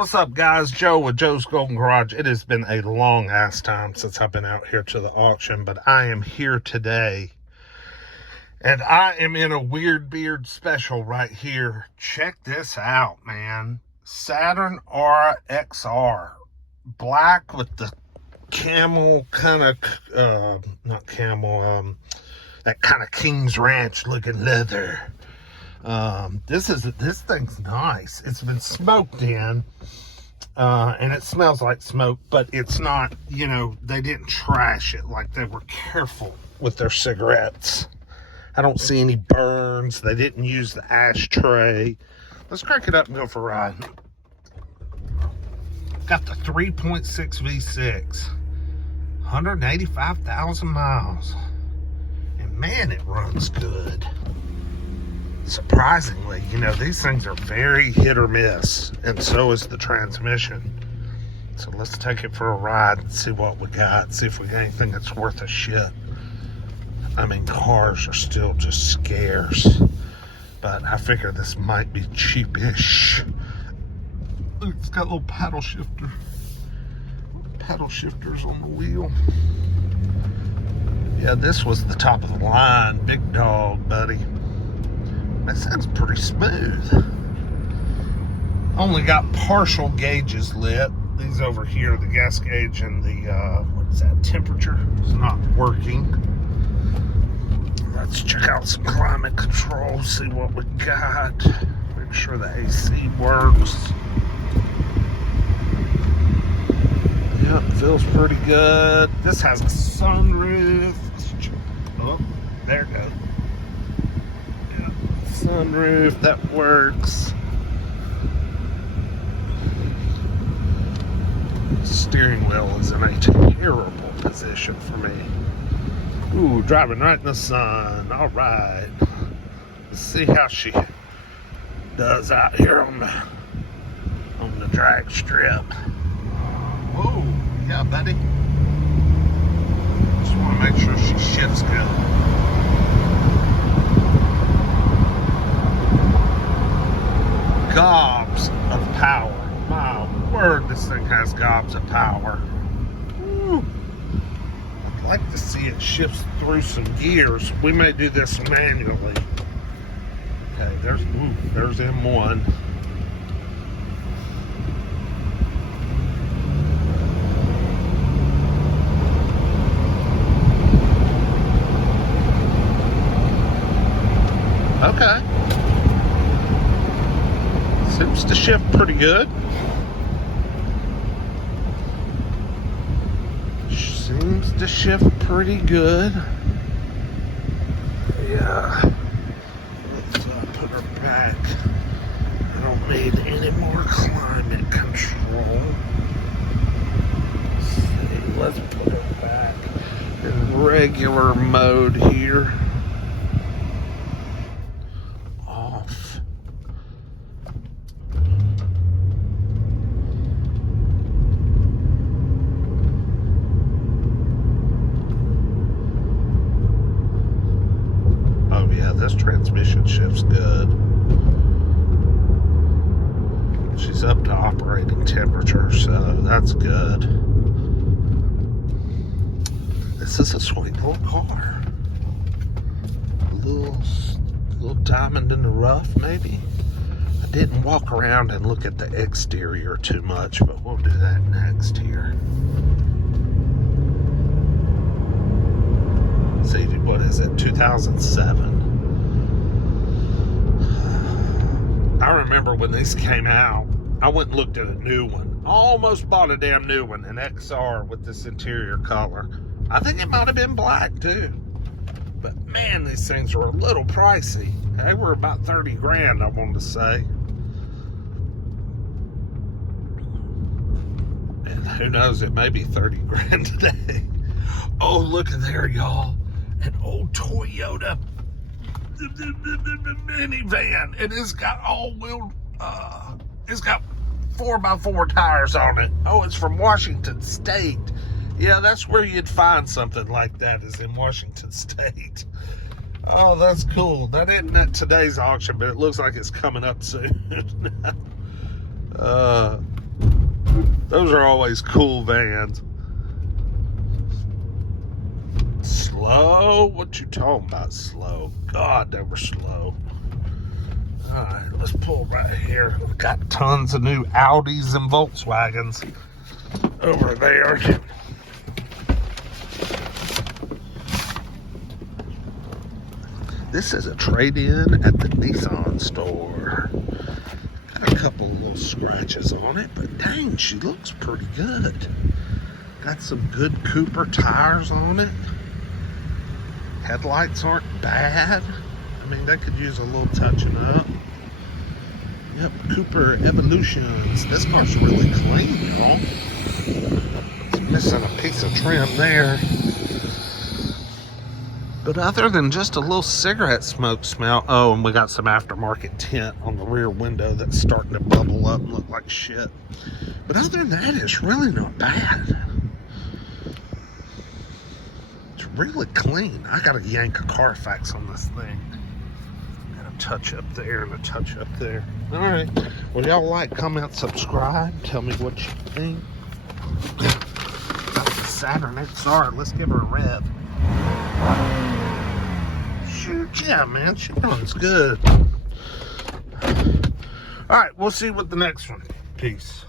What's up, guys? Joe with Joe's Golden Garage. It has been a long ass time since I've been out here to the auction, but I am here today and I am in a Weird Beard special right here. Check this out, man. Saturn Aura XR, black with the camel kind of not camel, that kind of King's Ranch looking leather. This thing's nice. It's been smoked in, and it smells like smoke, but it's not, you know, they didn't trash it. Like, they were careful with their cigarettes. I don't see any burns. They didn't use the ashtray. Let's crank it up and go for a ride. Got the 3.6 V6, 185,000 miles, and man, it runs good. Surprisingly, you know, these things are very hit or miss, and so is the transmission. So let's take it for a ride and see what we got, see if we got anything that's worth a shit. I mean, cars are still just scarce, but I figure this might be cheapish. Look, it's got a little paddle shifter. Paddle shifters on the wheel. Yeah, this was the top of the line. Big dog, buddy. That sounds pretty smooth. Only got partial gauges lit. These over here, the gas gauge and the, what is that, temperature is not working. Let's check out some climate control, see what we got. Make sure the AC works. Yep, feels pretty good. This has a sunroof. Oh, there it goes. Sunroof, that works. Steering wheel is in a terrible position for me. Ooh, driving right in the sun. All right. Let's see how she does out here on the drag strip. Whoa, yeah, buddy. Just want to make sure she shifts good. Gobs of power. My word, this thing has gobs of power. Woo. I'd like to see it shift through some gears. We may do this manually. Okay, there's M1. Okay. Seems to shift pretty good. Seems to shift pretty good. Yeah. Let's put her back. I don't need any more climate control. Let's see. Let's put her back in regular mode here. This transmission shifts good. She's up to operating temperature, so that's good. This is a sweet little car. A little diamond in the rough, maybe. I didn't walk around and look at the exterior too much, but we'll do that next here. See, what is it, 2007? I remember when these came out, I went and looked at a new one. I almost bought a damn new one, an XR with this interior color. I think it might have been black too. But man, these things were a little pricey. They were about 30 grand, I wanted to say. And who knows, it may be 30 grand today. Oh, look at there, y'all. An old Toyota minivan. It has got all-wheel, it's got 4x4 tires on it. Oh, it's from Washington State. Yeah, that's where you'd find something like that, is in Washington State. Oh, that's cool. That isn't at today's auction, but it looks like it's coming up soon. Those are always cool vans. Slow? What you talking about slow? God, they were slow. Alright, let's pull right here. We've got tons of new Audis and Volkswagens over there. This is a trade-in at the Nissan store. Got a couple little scratches on it, but dang, she looks pretty good. Got some good Cooper tires on it. Headlights aren't bad. I mean, they could use a little touching up. Yep, Cooper Evolutions. This car's really clean, y'all. It's missing a piece of trim there. But other than just a little cigarette smoke smell, oh, and we got some aftermarket tint on the rear window that's starting to bubble up and look like shit. But other than that, it's really not bad. It's really clean. I gotta yank a Carfax on this thing. Got a touch up there and a touch up there. All right. Well, y'all like, comment, subscribe. Tell me what you think. Got the Saturn XR. Let's give her a rev. Shoot, yeah, man. She runs good. All right, we'll see you with the next one. Peace.